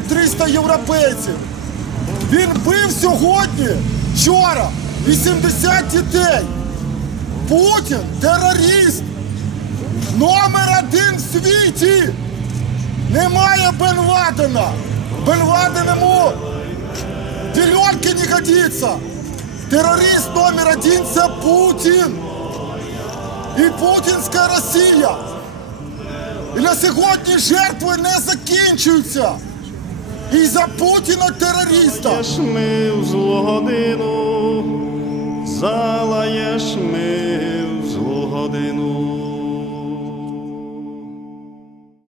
300 європейців. Він бив сьогодні, вчора, 80 дітей. Путін терорист. Номер один в світі. Немає Бен Ладена. Бен Ладен йому пільонки не годиться. Терорист номер один це Путін. І путінська Росія. І на сьогодні жертви не закінчуються. І за Путіна терориста. Залаєш ми в злу годину, залаєш ми в злу годину.